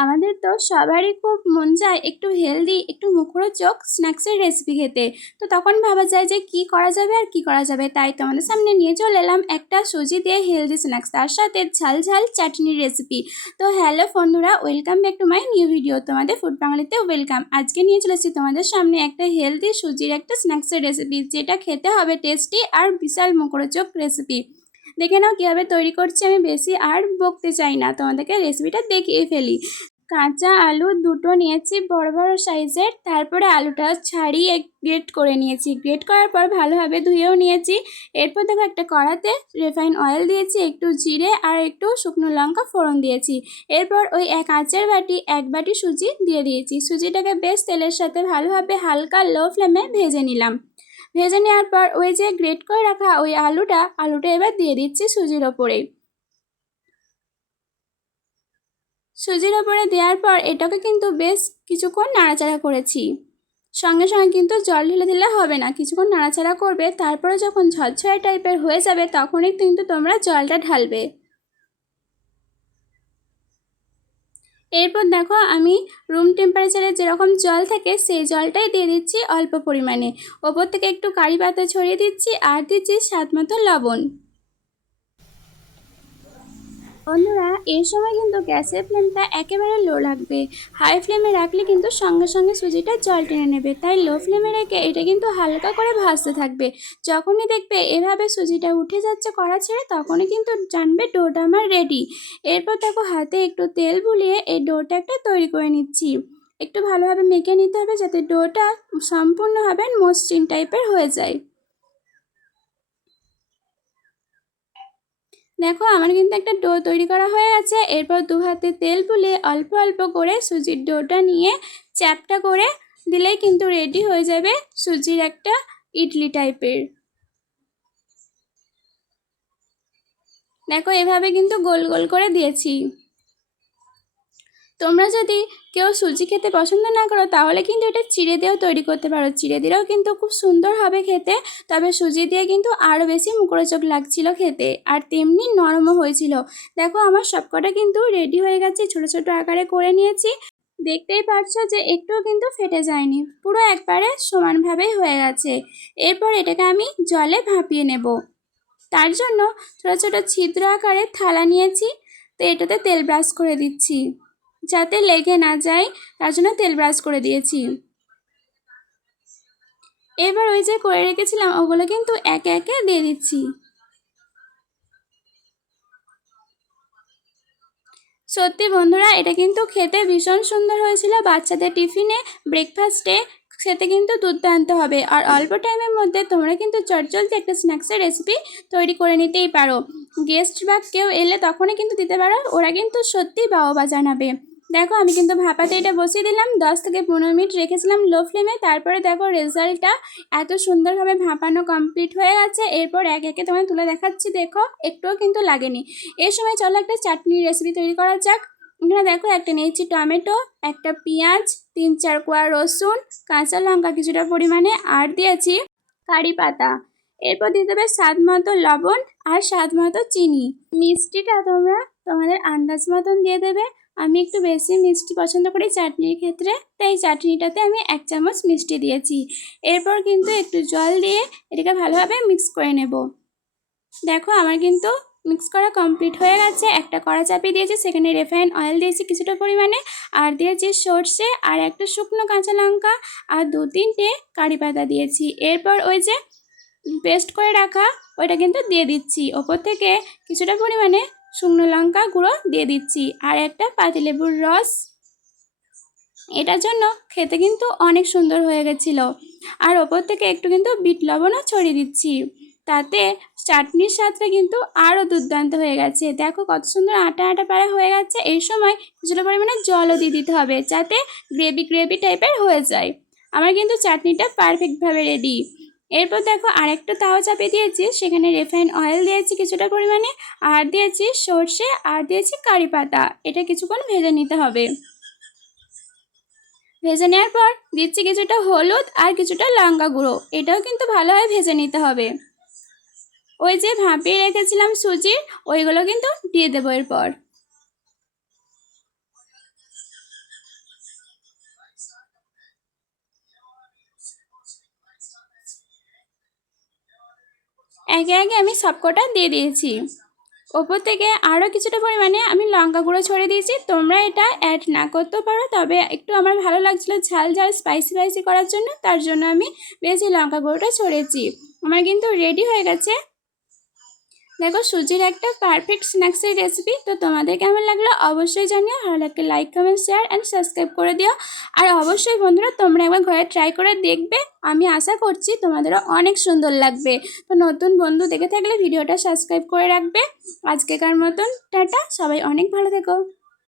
আমাদের তো সবারই খুব মন যায় একটু হেলদি একটু মুখরোচক স্ন্যাক্সের রেসিপি খেতে। তো তখন ভাবা যায় যে কি করা যাবে আর কি করা যাবে। তাই তোমাদের সামনে নিয়ে চলে এলাম একটা সুজি দিয়ে হেলদি স্ন্যাক্স তার সাথে ঝাল ঝাল চাটনির রেসিপি তো হ্যালো বন্ধুরা welcome back to my new video তোমাদের ফুড বাঙালিতে ওয়েলকাম আজকে নিয়ে চলেছি তোমাদের সামনে একটা হেলদি সুজির একটা স্ন্যাক্সের রেসিপি যেটা খেতে হবে টেস্টি আর বিশাল মুখরোচক রেসিপি দেখে নাও কীভাবে তৈরি করছি, আমি বেশি আর বকতে চাই না। তোমাদেরকে রেসিপিটা দেখিয়ে ফেলি। কাঁচা আলু দুটো নিয়েছি বড় বড় সাইজের তারপরে আলুটা ছাড়িয়ে গ্রেট করে নিয়েছি। গ্রেট করার পর ভালোভাবে ধুয়েও নিয়েছি। এরপর দেখো একটা কড়াতে রিফাইন অয়েল দিয়েছি, একটু জিরে আর একটু শুকনো লঙ্কা ফোড়ন দিয়েছি। এরপর ওই এক আঁচের বাটি, এক বাটি সুজি দিয়ে দিয়েছি। সুজিটাকে বেশ তেলের সাথে ভালোভাবে হালকা লো ফ্লেমে ভেজে নিলাম। ভেজে নেওয়ার পর ওই যে গ্রেট করে রাখা ওই আলুটা আলুটা এবার দিয়ে দিচ্ছি সুজির ওপরে। সুজির ওপরে দেওয়ার পর এটাকে কিন্তু বেশ কিছুক্ষণ নাড়াচাড়া করেছি। সঙ্গে সঙ্গে কিন্তু জল ঢেলে দিলে হবে না, কিছুক্ষণ নাড়াচাড়া করবে, তারপরে যখন ঝরঝরে টাইপের হয়ে যাবে তখনই কিন্তু তোমরা জলটা ঢালবে। এরপর দেখো আমি রুম টেম্পারেচারে যেরকম জল থাকে, সেই জলটাই দিয়ে দিচ্ছি অল্প পরিমাণে। ওপর থেকে একটু কারি পাতা ছড়িয়ে দিচ্ছি আর দিচ্ছি স্বাদ মতো লবণ। বন্ধুরা, এই সময় কিন্তু গ্যাসের ফ্লেমটা একেবারে লো রাখবে হাই ফ্লেমে রাখলে কিন্তু সঙ্গে সঙ্গে সুজিটা জল টেনে নেবে। তাই লো ফ্লেমে রেখে এটা কিন্তু হালকা করে ভাজতে থাকবে। যখনই দেখবে এভাবে সুজিটা উঠে যাচ্ছে কড়া ছেড়ে, তখনই কিন্তু জানবে ডোটা আমার রেডি এরপর দেখো হাতে একটু তেল বুলিয়ে এই ডোটা একটা তৈরি করে নিচ্ছি। একটু ভালোভাবে মেখে নিতে হবে যাতে ডোটা সম্পূর্ণভাবে মসৃণ টাইপের হয়ে যায়। দেখো, আমার কিন্তু একটা ডো তৈরি করা হয়ে গেছে। এরপর দু হাতে তেল বুলে অল্প অল্প করে সুজির ডোটা নিয়ে চ্যাপটা করে দিলেই কিন্তু রেডি হয়ে যাবে সুজির একটা ইডলি টাইপের। দেখো, এভাবে কিন্তু গোল গোল করে দিয়েছি। তোমরা যদি কেউ সুজি খেতে পছন্দ না করো, তাহলে কিন্তু এটা চিড়ে দিয়েও তৈরি করতে পারো। চিড়ে দিয়েও কিন্তু খুব সুন্দর হবে খেতে, তবে সুজি দিয়ে কিন্তু আরও বেশি মুখরোচক লাগছিল খেতে। আর তেমনি নরমও হয়েছিল। দেখো, আমার সবকটা কিন্তু রেডি হয়ে গেছে, ছোট ছোট আকারে করে নিয়েছি। দেখতেই পারছ যে একটুও কিন্তু ফেটে যায়নি, পুরো একবারে সমানভাবেই হয়ে গেছে। এরপর এটাকে আমি জলে ভাপিয়ে নেব। তার জন্য ছোটো ছোটো ছিদ্র আকারে থালা নিয়েছি, তো এটাতে তেল ব্রাশ করে দিচ্ছি। যাতে লেগে না যায়, তার জন্য তেল ব্রাশ করে দিয়েছি। এবার ওই যে করে রেখেছিলাম, ওগুলো কিন্তু একে একে দিয়ে দিচ্ছি। সত্যি বন্ধুরা, এটা কিন্তু খেতে ভীষণ সুন্দর হয়েছিল। বাচ্চাদের টিফিনে ব্রেকফাস্টে খেতে কিন্তু দুর্দান্ত হবে। আর অল্প টাইমের মধ্যে তোমরা কিন্তু চটচলতে একটা স্ন্যাক্সের রেসিপি তৈরি করে নিতেই পারো। গেস্ট বা কেউ এলে তখনই কিন্তু দিতে পারো। ওরা কিন্তু সত্যি বাবা জানাবে। দেখো, আমি কিন্তু ভাপাতে এটা বসিয়ে দিলাম, দশ থেকে পনেরো মিনিট রেখেছিলাম লো ফ্লেমে তারপরে দেখো, রেজাল্টটা এত সুন্দরভাবে ভাপানো কমপ্লিট হয়ে গেছে। এরপর এক একে তোমায় তুলে দেখাচ্ছি, দেখো, একটুও কিন্তু লাগেনি। এই সময় চলো একটা চাটনির রেসিপি তৈরি করা যাক। এখানে দেখো, একটা নিয়েছি টমেটো, একটা পেঁয়াজ, তিন চার কোয়া রসুন, কাঁচা লঙ্কা কিছুটা পরিমাণে, আর দিয়েছি কারি পাতা। এরপর দিয়ে দেবে স্বাদ মতো লবণ আর স্বাদ মতো চিনি। মিষ্টিটা তোমরা তোমাদের আন্দাজ মতন দিয়ে দেবে। আমি একটু বেশি মিষ্টি পছন্দ করি চাটনির ক্ষেত্রে, তাই চাটনিটাতে আমি এক চামচ মিষ্টি দিয়েছি। এরপর কিন্তু একটু জল দিয়ে এটাকে ভালোভাবে মিক্স করে নেব। দেখো আমার কিন্তু মিক্স করা কমপ্লিট হয়ে গেছে। একটা কড়া চাপিয়ে দিয়েছি, সেখানে রিফাইন অয়েল দিয়েছি কিছুটা পরিমাণে, আর দিয়েছি সর্ষে আর একটা শুকনো কাঁচা লঙ্কা আর দু তিনটে কারি পাতা দিয়েছি। এরপর ওই যে পেস্ট করে রাখা, ওইটা কিন্তু দিয়ে দিচ্ছি। ওপর থেকে কিছুটা পরিমাণে শুকনো লঙ্কা গুঁড়ো দিয়ে দিচ্ছি। আর একটা পাতিলেবুর রস। এটার জন্য খেতে কিন্তু অনেক সুন্দর হয়ে গেছিল। আর ওপর থেকে একটু কিন্তু বিট লবণও ছড়িয়ে দিচ্ছি। তাতে চাটনির স্বাদটা কিন্তু আরও দুর্দান্ত হয়ে গেছে। দেখো কত সুন্দর আটা আটা পাড়া হয়ে গেছে। এই সময় কিছুটা পরিমাণে জলও দিয়ে দিতে হবে যাতে গ্রেভি গ্রেভি টাইপের হয়ে যায়। আমার কিন্তু চাটনিটা পারফেক্টভাবে রেডি এরপর দেখো আরেকটা তাওয়া চাপিয়ে দিয়েছি, সেখানে রিফাইন অয়েল দিয়েছি কিছুটা পরিমাণে, আর দিয়েছি সর্ষে, আর দিয়েছি কারি পাতা। এটা কিছুক্ষণ ভেজে নিতে হবে। ভেজে নেওয়ার পর দিচ্ছি কিছুটা হলুদ আর কিছুটা লঙ্কা গুঁড়ো। এটাও কিন্তু ভালোভাবে ভেজে নিতে হবে। ওই যে ভাপিয়ে রেখেছিলাম সুজির ওইগুলো কিন্তু দিয়ে দেবো এরপর। একে একে আমি সবকটা দিয়ে দিয়েছি। ওপর থেকে আরও কিছুটা পরিমাণে আমি লঙ্কা গুঁড়ো ছড়িয়ে দিয়েছি। তোমরা এটা অ্যাড না করতেও পারো, তবে একটু আমার ভালো লাগছিল ঝাল ঝাল স্পাইসি স্পাইসি করার জন্য, তার জন্য আমি বেশি লঙ্কা গুঁড়োটা ছড়িয়েছি। আমার কিন্তু রেডি হয়ে গেছে। দেখো সুজির একটা পারফেক্ট স্ন্যাক্সের রেসিপি তো তোমাদের কেমন লাগল অবশ্যই জানিও। ভালো লাগলে like comment share and subscribe করে দিও। আর অবশ্যই বন্ধুরা, তোমরা একবার ঘরে ট্রাই করে দেখবে। আমি আশা করছি তোমাদেরও অনেক সুন্দর লাগবে। তো নতুন বন্ধু দেখে থাকলে ভিডিওটা সাবস্ক্রাইব করে রাখবে। আজকেকার মতন, টাটা। সবাই অনেক ভালো থেকো।